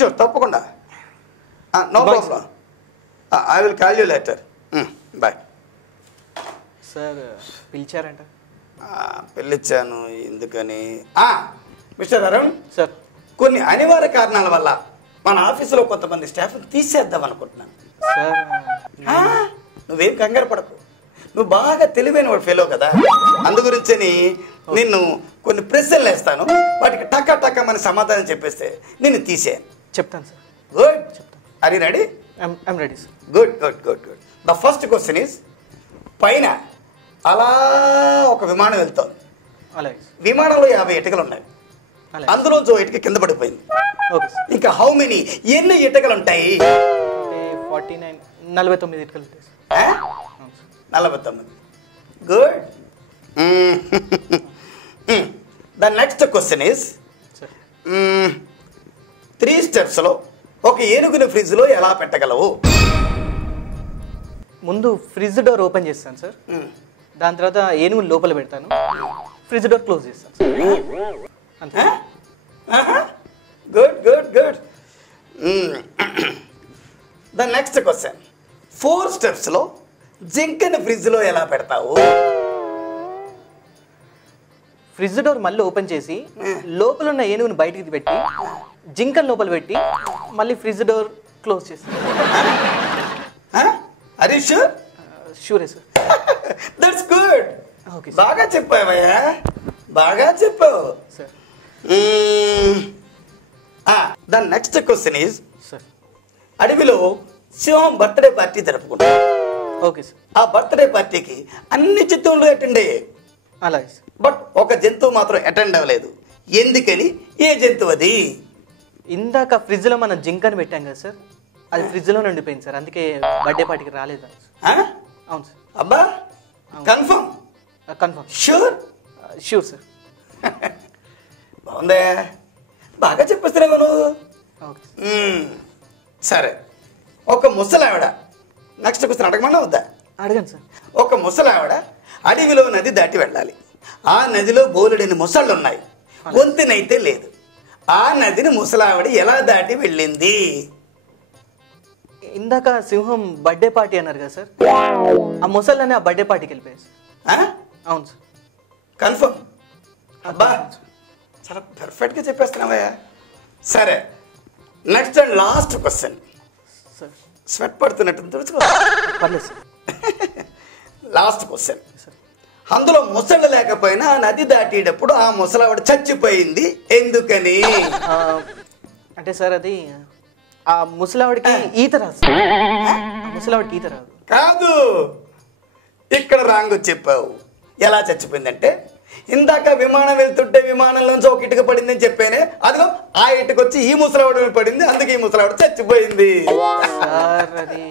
Sure తప్పకుండా. No problem. I will call you later. Bye. Sir పిలిచారంట? పిలిచాను. ఎందుకని? మిస్టర్ అరుణ్ సార్, కొన్ని అనివార్య కారణాల వల్ల మన ఆఫీసులో కొంతమంది స్టాఫ్ తీసేద్దాం అనుకుంటున్నాను. సార్ నువ్వేం కంగారు పడకు. నువ్వు బాగా తెలివైన వాడు ఫెలో కదా, అందు గురించని నిన్ను కొన్ని ప్రశ్నలు వేస్తాను, వాటికి టక్క టక్క మన సమాధానం చెప్పేస్తే నిన్ను తీసేయను. చెప్తాను sir. Good. Are you ready? I'm ready sir. Good good good good. The first question is, పైన అలా ఒక విమానం వెళ్తుంది. అలాగే. విమానంలో 50 ఇటుకలు ఉన్నాయి. అందులో ఇటుక కింద పడిపోయింది. Okay sir. ఇంకా ఎన్ని ఇటుకలు ఉంటాయి? 49, 49 ఇటుకలు ఉంటాయి sir. 49. Good. The next question is, 3 స్టెప్స్లో ఒక ఏనుగుని ఫ్రిడ్జ్లో ఎలా పెట్టగలవు? ముందు ఫ్రిడ్జ్ డోర్ ఓపెన్ చేస్తాను సార్. దాని తర్వాత ఏనుగుని లోపల పెడతాను, ఫ్రిడ్జ్ డోర్ క్లోజ్ చేస్తాను సార్. అంతే. Good good good. The next question, 4 స్టెప్స్లో జింకని ఫ్రిడ్జ్లో ఎలా పెడతావు? ఫ్రిడ్జ్ డోర్ మళ్ళీ ఓపెన్ చేసి లోపల ఉన్న ఏనుగుని బయటికి పెట్టి జింకని లోపల పెట్టి మళ్ళీ ఫ్రిడ్జ్ డోర్ క్లోజ్ చేస్తాను. Are you sure? షూరే సార్. That's good. ఓకే. బాగా చెప్పావయ్యా, బాగా చెప్పావు sir. The next question is, sir అడవిలో సింహం బర్త్డే పార్టీ జరుపుకుంటాం. Okay sir. ఆ బర్త్డే పార్టీకి అన్ని జంతువులు అటెండ్ అయ్యాయి. అలాగే సార్. బట్ ఒక జంతువు మాత్రం అటెండ్ అవ్వలేదు. ఎందుకని? ఏ జంతువు అది? ఇందాక ఫ్రిడ్జ్లో మనం జింకని పెట్టాం కదా సార్, అది ఫ్రిడ్జ్లో ఉండిపోయింది సార్, అందుకే బర్త్డే పార్టీకి రాలేదు. అవును సార్. అబ్బా, confirm? Confirm. Sure? Sure sir. బాగుందే, బాగా చెప్పేస్తున్నావు నువ్వు. ఓకే. సరే, ఒక ముసలావిడ, నెక్స్ట్ క్వశ్చన్ అడగమన్నా వద్దా? అడగండి సార్. ఒక ముసలావిడ అడవిలో నది దాటి వెళ్ళాలి. ఆ నదిలో బోలెడని ముసళ్ళు ఉన్నాయి, వంతెనైతే లేదు. ఆ నదిని ముసలావిడ ఎలా దాటి వెళ్ళింది? ఇందాక సింహం బర్త్డే పార్టీ అన్నారు కదా సార్, ఆ ముసళ్ళని ఆ బర్త్డే పార్టీకి వెళ్ళిపోయారు సార్. అవును సార్. కన్ఫర్మ్? అబ్బా, చాలా పర్ఫెక్ట్గా చెప్పేస్తున్నావయ్యా. సరే, next and last question. Sir sweat పడుతున్నట్టు తెలుసుకో. పర్లేదు సార్. Last question. అందులో ముసళ్ళు లేకపోయినా నది దాటేటప్పుడు ఆ ముసలావిడ చచ్చిపోయింది ఎందుకని? అంటే సార్ అది ఆ ముసలావిడికి ఈత రాదు సార్. ముసలావిడికి ఈత రాదు. కాదు, ఇక్కడ రాంగ్ చెప్పావు. ఎలా చచ్చిపోయిందంటే, ఇందాక విమానం వెళ్తుంటే విమానంలోంచి ఒక ఇటుక పడిందని చెప్పానే, అదిగో ఆ ఇటుక వచ్చి ఈ ముసలావిడ పడింది, అందుకే ఈ ముసలావిడ చచ్చిపోయింది. అది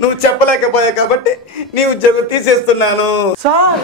నువ్వు చెప్పలేకపోయావు కాబట్టి నీ ఉద్యోగం తీసేస్తున్నాను సార్.